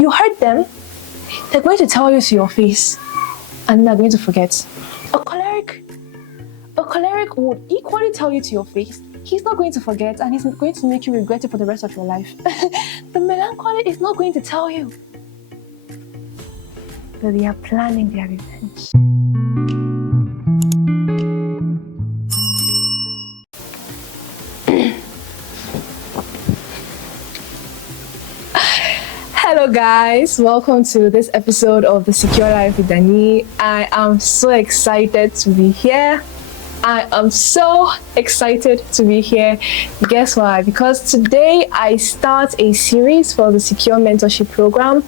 You hurt them, they're going to tell you to your face, and they're going to forget. A choleric would equally tell you to your face. He's not going to forget, and he's going to make you regret it for the rest of your life. The melancholy is not going to tell you, but they are planning their revenge. Hello guys, welcome to this episode of The Secure Life with Dani. I am so excited to be here. Guess why? Because today I start a series for the Secure Mentorship Program.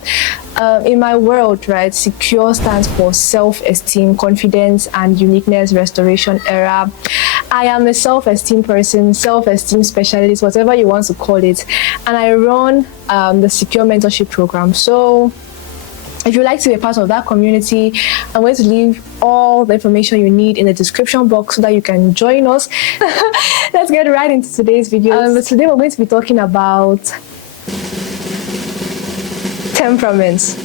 In my world, right, Secure stands for self-esteem, confidence, and uniqueness restoration era. I am a self-esteem person, self-esteem specialist, whatever you want to call it, and I run the Secure Mentorship Program. So if you'd like to be a part of that community, I'm going to leave all the information you need in the description box so that you can join us. Let's get right into today's video. Today we're going to be talking about temperaments.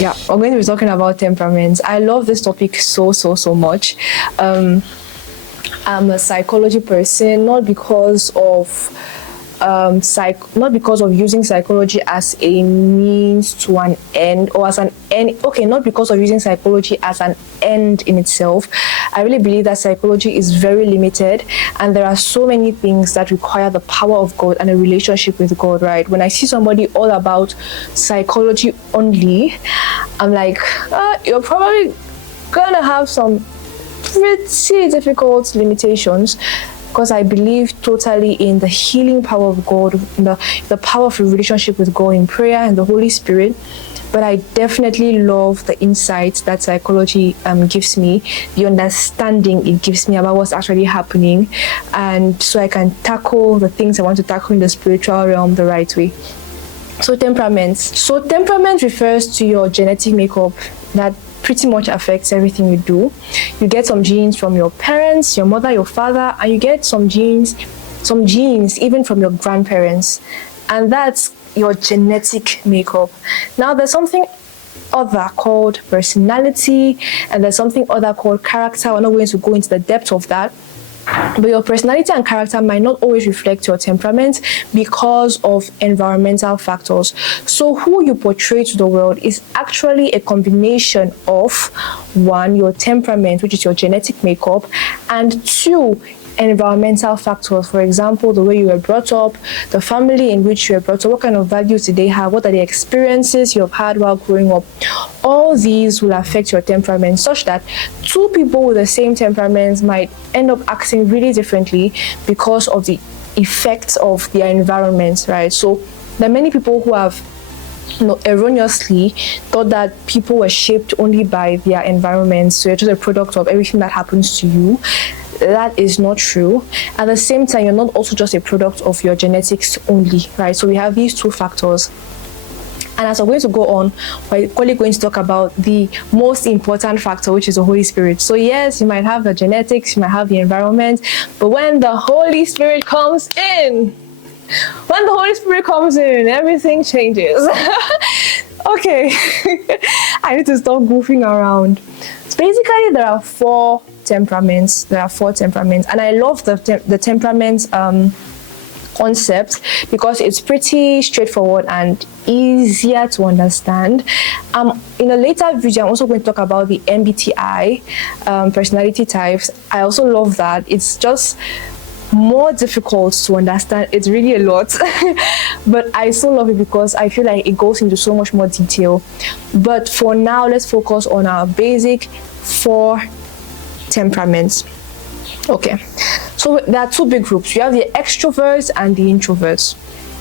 Yeah, we're going to be talking about temperaments. I love this topic so much. I'm a psychology person, not because of using psychology as a means to an end, or as an end. Okay, not because of using psychology as an end in itself. I really believe that psychology is very limited, and there are so many things that require the power of God and a relationship with God, right? When I see somebody all about psychology only, I'm like, you're probably gonna have some pretty difficult limitations, because I believe totally in the healing power of God, the power of a relationship with God in prayer and the Holy Spirit. But I definitely love the insights that psychology gives me, the understanding it gives me about what's actually happening, and so I can tackle the things I want to tackle in the spiritual realm the right way. So temperaments. So temperament refers to your genetic makeup that pretty much affects everything you do. You get some genes from your parents, your mother, your father, and you get some genes even from your grandparents, and that's your genetic makeup. Now there's something other called personality, and there's something other called character. We're not going to go into the depth of that. But your personality and character might not always reflect your temperament because of environmental factors. So who you portray to the world is actually a combination of, one, your temperament, which is your genetic makeup, and two, environmental factors. For example, the way you were brought up, the family in which you were brought up, what kind of values did they have, what are the experiences you've had while growing up. All these will affect your temperament, such that two people with the same temperaments might end up acting really differently because of the effects of their environments, right? So there are many people who have erroneously thought that people were shaped only by their environments, so you're just a product of everything that happens to you. That is not true. At the same time, you're not also just a product of your genetics only, right? So we have these two factors. And as we're going to go on, we're equally going to talk about the most important factor, which is the Holy Spirit. So yes, you might have the genetics, you might have the environment, but when the Holy Spirit comes in, everything changes. Okay, I need to stop goofing around. So basically, there are four temperaments, and I love the temperament concept because it's pretty straightforward and easier to understand. In a later video, I'm also going to talk about the MBTI personality types. I also love that. It's just more difficult to understand. It's really a lot, but I still love it because I feel like it goes into so much more detail. But for now, let's focus on our basic four temperaments. Okay, so there are two big groups. You have the extroverts and the introverts.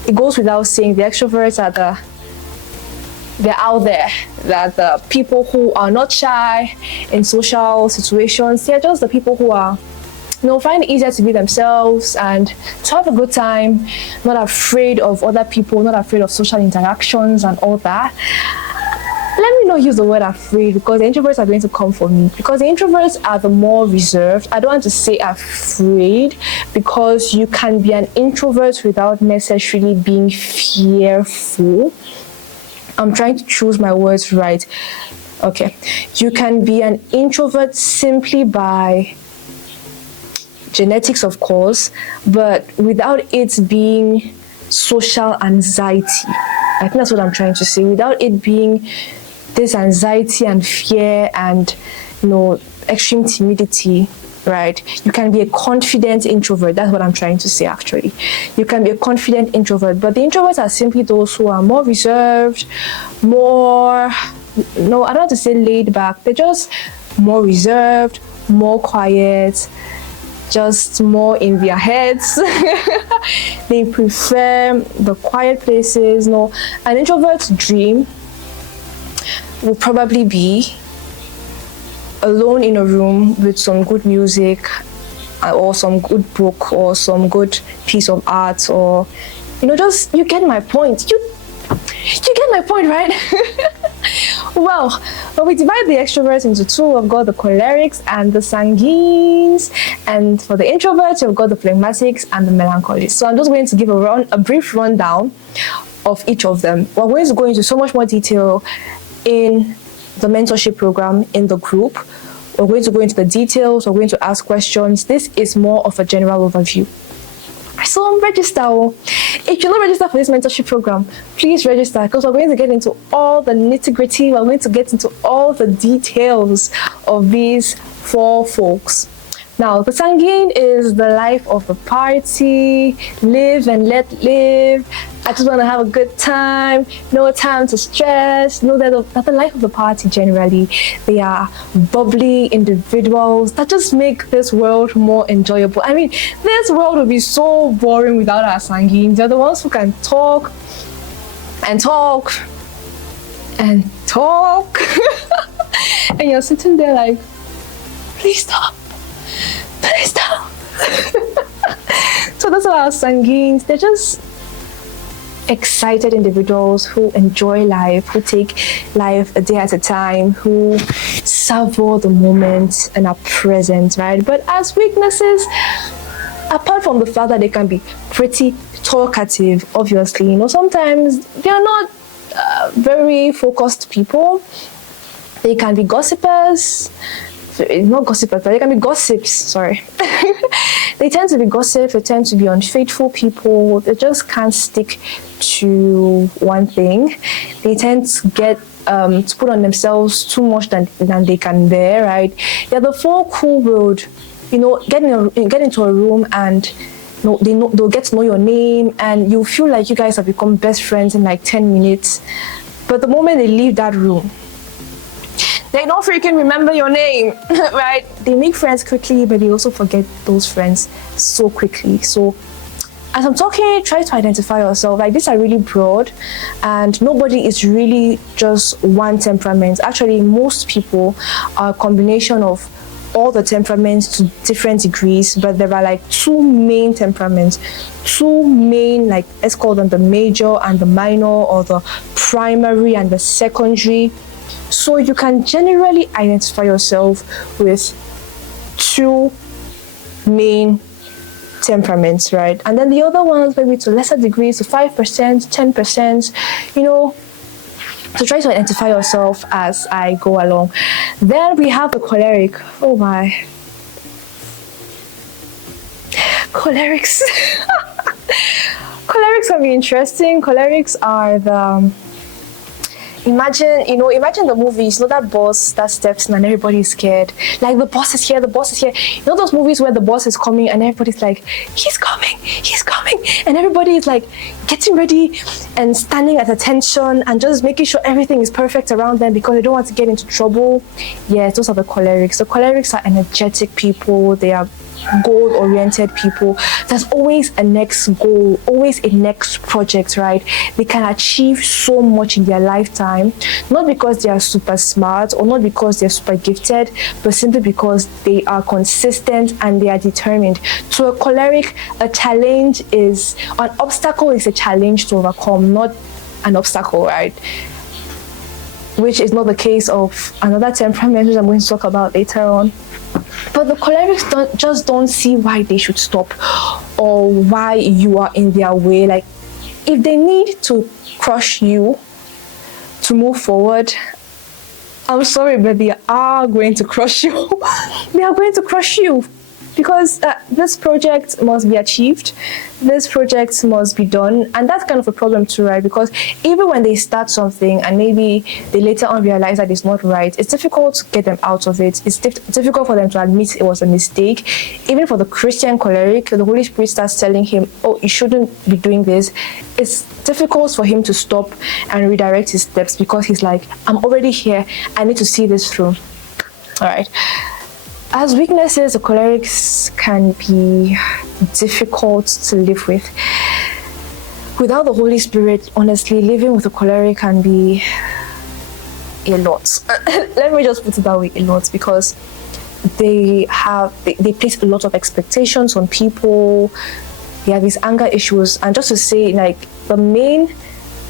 It goes without saying, the extroverts are they're out there. They're the people who are not shy in social situations. They're just the people who are, find it easier to be themselves and to have a good time, not afraid of other people, not afraid of social interactions and all that. Let me not use the word afraid, because the introverts are going to come for me, because the introverts are the more reserved. I don't want to say afraid, because you can be an introvert without necessarily being fearful. I'm trying to choose my words right. Okay. You can be an introvert simply by genetics, of course, but without it being social anxiety. I think that's what I'm trying to say. Without it being this anxiety and fear and, extreme timidity, right? You can be a confident introvert. That's what I'm trying to say, actually. You can be a confident introvert, but the introverts are simply those who are more reserved, more, no, I don't want to say laid back. They're just more reserved, more quiet, just more in their heads. They prefer the quiet places. No, an introvert's dream will probably be alone in a room with some good music or some good book or some good piece of art, or just, you get my point. You get my point, right? Well, we divide the extroverts into two. We've got the cholerics and the sanguines, and for the introverts, we've got the phlegmatics and the melancholy. So I'm just going to give a brief rundown of each of them. We're going to go into so much more detail in the mentorship program in the group. We're going to go into the details. We're going to ask questions. This is more of a general overview. So register. If you're not registered for this mentorship program, please register, because we're going to get into all the nitty-gritty. We're going to get into all the details of these four folks. Now, the sanguine is the life of the party. Live and let live. I just want to have a good time. No time to stress. That the life of the party generally. They are bubbly individuals that just make this world more enjoyable. I mean, this world would be so boring without our sanguines. They're the ones who can talk and talk and talk. And you're sitting there like, please stop. Please stop. So those are our sanguines. They're just excited individuals who enjoy life, who take life a day at a time, who savor the moment and are present, right? But as weaknesses, apart from the fact that they can be pretty talkative, obviously, sometimes they are not very focused people. They can be gossipers. Not gossipers, but they can be gossips, sorry. They tend to be gossips, they tend to be unfaithful people, they just can't stick to one thing. They tend to get to put on themselves too much than they can bear, right? They're the folk who would, get into a room and they'll get to know your name, and you feel like you guys have become best friends in like 10 minutes. But the moment they leave that room, they don't freaking remember your name, right? They make friends quickly, but they also forget those friends so quickly. So as I'm talking, try to identify yourself. Like, these are really broad, and nobody is really just one temperament. Actually, most people are a combination of all the temperaments to different degrees, but there are like two main temperaments, like, let's call them the major and the minor, or the primary and the secondary. So you can generally identify yourself with two main temperaments, right? And then the other ones maybe to lesser degrees, to 5%, 10%, to try to identify yourself as I go along. Then we have the choleric. Oh my. Cholerics. Cholerics can be interesting. Cholerics are the... Imagine the movies, that boss that steps in and everybody's scared. Like, the boss is here, the boss is here. Those movies where the boss is coming and everybody's like, he's coming. And everybody is like getting ready and standing at attention and just making sure everything is perfect around them because they don't want to get into trouble. Yes, those are the cholerics. The cholerics are energetic people. They are goal-oriented people. There's always a next goal, always a next project, right? They can achieve so much in their lifetime, not because they are super smart or not because they're super gifted, but simply because they are consistent and they are determined. To a choleric, an obstacle is a challenge to overcome, not an obstacle, right? Which is not the case of another temperament, which I'm going to talk about later on. But the cholerics don't see why they should stop or why you are in their way. Like, if they need to crush you, to move forward, I'm sorry, but they are going to crush you. They are going to crush you. Because this project must be achieved, this project must be done, and that's kind of a problem too, right? Because even when they start something and maybe they later on realize that it's not right, it's difficult to get them out of it. It's difficult for them to admit it was a mistake. Even for the Christian choleric, the Holy Spirit starts telling him, oh, you shouldn't be doing this. It's difficult for him to stop and redirect his steps because he's like, I'm already here, I need to see this through. All right. As weaknesses, the cholerics can be difficult to live with. Without the Holy Spirit, honestly, living with a choleric can be a lot. Let me just put it that way, a lot, because they place a lot of expectations on people. They have these anger issues, and just to say, like, the main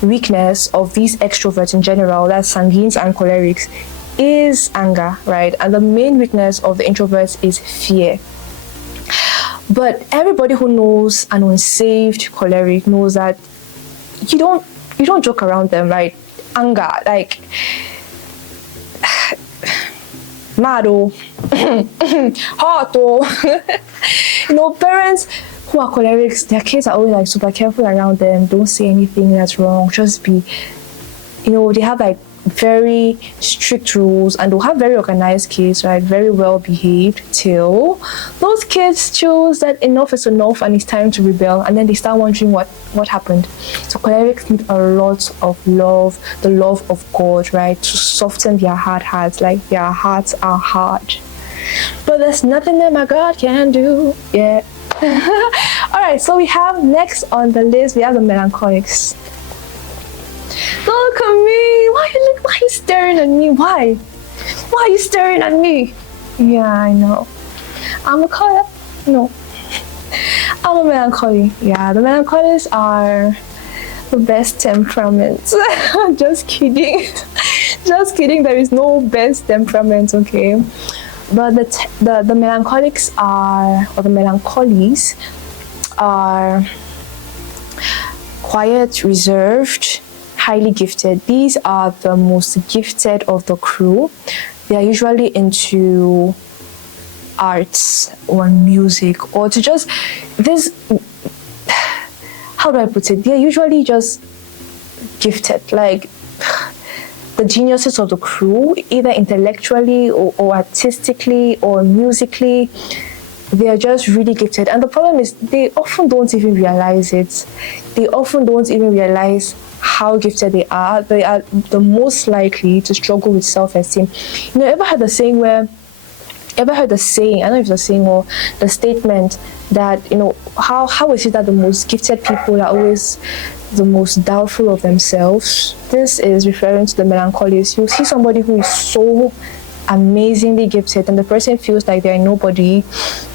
weakness of these extroverts in general, that's sanguines and cholerics, is anger, right? And the main weakness of the introverts is fear. But everybody who knows an unsaved choleric knows that you don't joke around them, right? Anger, like mad oh, hot oh. You know, parents who are cholerics, their kids are always like super careful around them. Don't say anything that's wrong. Just be, you know, they have like very strict rules, and they'll have very organized kids, right? Very well behaved, till those kids choose that enough is enough and it's time to rebel, and then they start wondering what happened. So cholerics need a lot of love, the love of God, right? To soften their hard hearts, like their hearts are hard. But there's nothing that my God can do. Yeah. Alright, so we have next on the list, we have the melancholics. Look at me. Why are you staring at me? Why are you staring at me? Yeah, I know. I'm a color. No. I'm a melancholy. Yeah, the melancholics are the best temperaments. Just kidding. Just kidding. There is no best temperament, okay? But the melancholics are, or the melancholies are quiet, reserved, highly gifted. These are the most gifted of the crew. They are usually into arts or music, or to just this, how do I put it? They are usually just gifted, like the geniuses of the crew, either intellectually or artistically or musically. They are just really gifted, and the problem is they often don't even realize it. They often don't even realize how gifted they are. They are the most likely to struggle with self-esteem. You know, ever heard the saying, I don't know if it's a saying or the statement that, you know, how is it that the most gifted people are always the most doubtful of themselves? This is referring to the melancholies. You see somebody who is so amazingly gifted, and the person feels like they're nobody,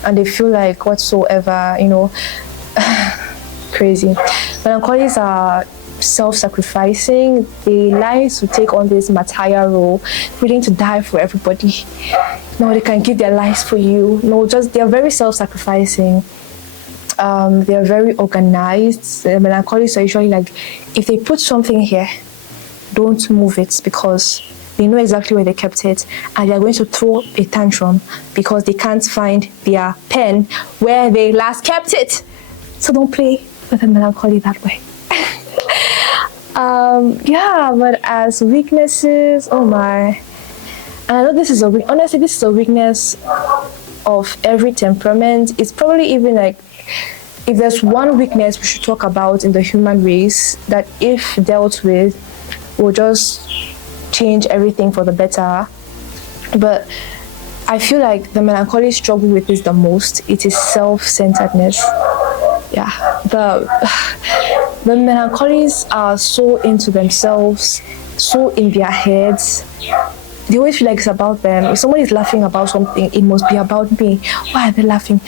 and they feel like whatsoever, you know, crazy. Melancholies are self-sacrificing. They like to take on this martyr role, willing to die for everybody. No, they can give their lives for you. No, just they're very self-sacrificing. They are very organized. The melancholics are usually like, if they put something here, don't move it, because they know exactly where they kept it, and they're going to throw a tantrum because they can't find their pen where they last kept it. So don't play with a melancholy that way. Yeah, but as weaknesses, oh my. And I know this is honestly, this is a weakness of every temperament. It's probably even like, if there's one weakness we should talk about in the human race that if dealt with will just change everything for the better. But I feel like the melancholy struggle with this the most. It is self-centeredness. Yeah, the melancholies are so into themselves, so in their heads. They always feel like it's about them. If someone is laughing about something, it must be about me. Why are they laughing?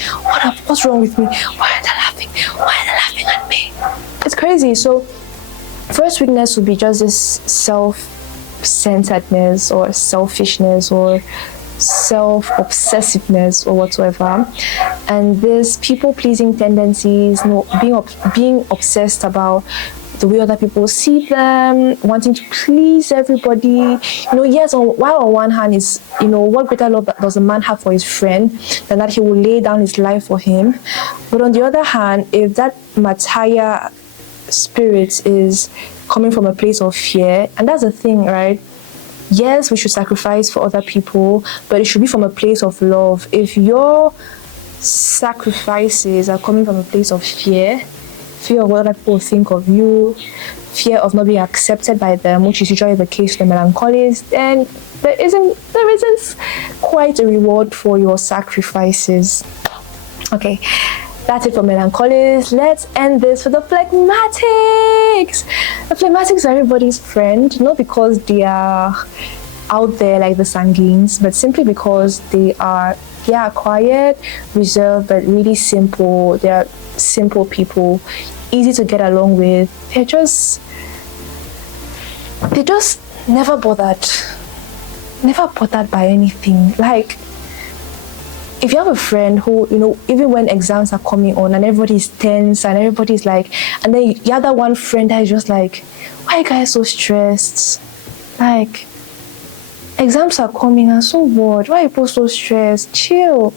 What's wrong with me? Why are they laughing? Why are they laughing at me? It's crazy. So first weakness would be just this self-centeredness or selfishness or self-obsessiveness or whatsoever, and this people-pleasing tendencies, being obsessed about the way other people see them, wanting to please everybody. Yes, while on one hand is, what greater love does a man have for his friend than that he will lay down his life for him? But on the other hand, if that Mataya spirit is coming from a place of fear, and that's the thing, right? Yes, we should sacrifice for other people, but it should be from a place of love. If your sacrifices are coming from a place of fear of what other people think of you, fear of not being accepted by them, which is usually the case with the melancholies, then there isn't quite a reward for your sacrifices. Okay, that's it for melancholies. Let's end this for the phlegmatics. The phlegmatics are everybody's friend, not because they are out there like the sanguines, but simply because they are quiet, reserved, but really simple. They are simple people, easy to get along with. They just never bothered by anything. Like, if you have a friend who, even when exams are coming on and everybody's tense and everybody's like, and then the other one friend that is just like, why are you guys so stressed? Like, exams are coming and so bored. Why are you people so stressed? Chill.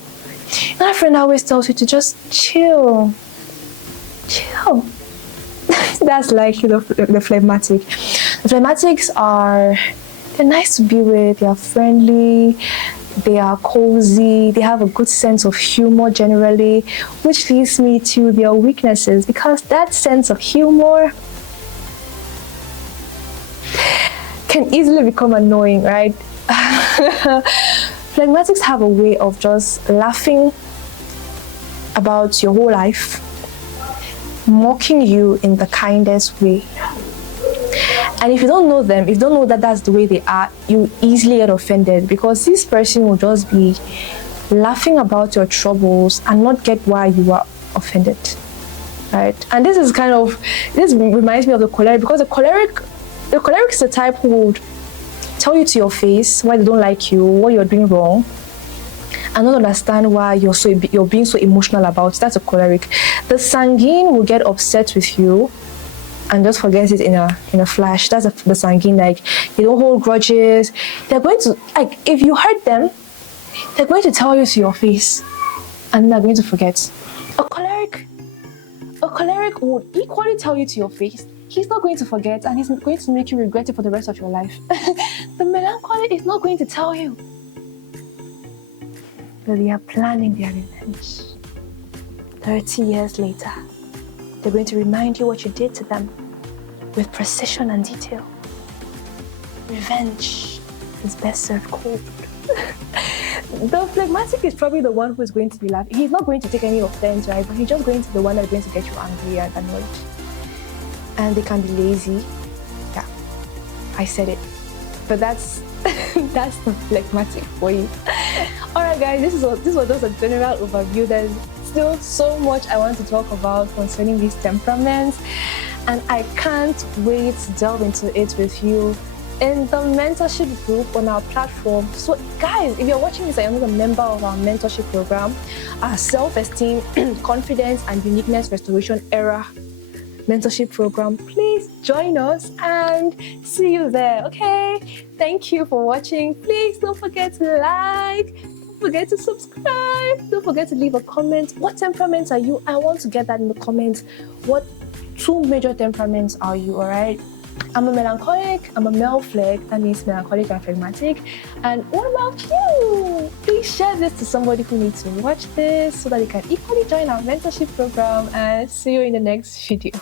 Another friend always tells you to just chill. That's like the phlegmatic. The phlegmatics they're nice to be with. They are friendly. They are cozy. They have a good sense of humor generally, which leads me to their weaknesses, because that sense of humor can easily become annoying, right? Phlegmatics have a way of just laughing about your whole life, mocking you in the kindest way. And if you don't know them, if you don't know that that's the way they are, you easily get offended, because this person will just be laughing about your troubles and not get why you are offended, right? And this reminds me of the choleric, because the choleric is the type who would tell you to your face why they don't like you, what you're doing wrong, and not understand why you're being so emotional about it. That's a choleric. The sanguine will get upset with you and just forget it in a flash. That's the sanguine. Like, they don't hold grudges. They're going to, like, if you hurt them, they're going to tell you to your face, and they're going to forget. A choleric would equally tell you to your face. He's not going to forget, and he's going to make you regret it for the rest of your life. The melancholy is not going to tell you, but they are planning their revenge. 30 years later, they're going to remind you what you did to them with precision and detail. Revenge is best served cold. The phlegmatic is probably the one who is going to be laughing. He's not going to take any offense, right? But he's just going to be the one that's going to get you angry and annoyed. And they can be lazy. Yeah, I said it. But that's the phlegmatic for you. Alright guys, this was just a general overview. There's still so much I want to talk about concerning these temperaments, and I can't wait to delve into it with you in the mentorship group on our platform. So guys, if you're watching this and you're not a member of our mentorship program, our self-esteem, confidence and uniqueness restoration era mentorship program, please join us and see you there. Okay, thank you for watching. Please don't forget to like, don't forget to subscribe, don't forget to leave a comment. What temperaments are you? I want to get that in the comments. What 2 major temperaments are you? All right, I'm a melancholic, I'm a male phleg, that means melancholic and phlegmatic. And what about you? Please share this to somebody who needs to watch this so that they can equally join our mentorship program, and see you in the next video.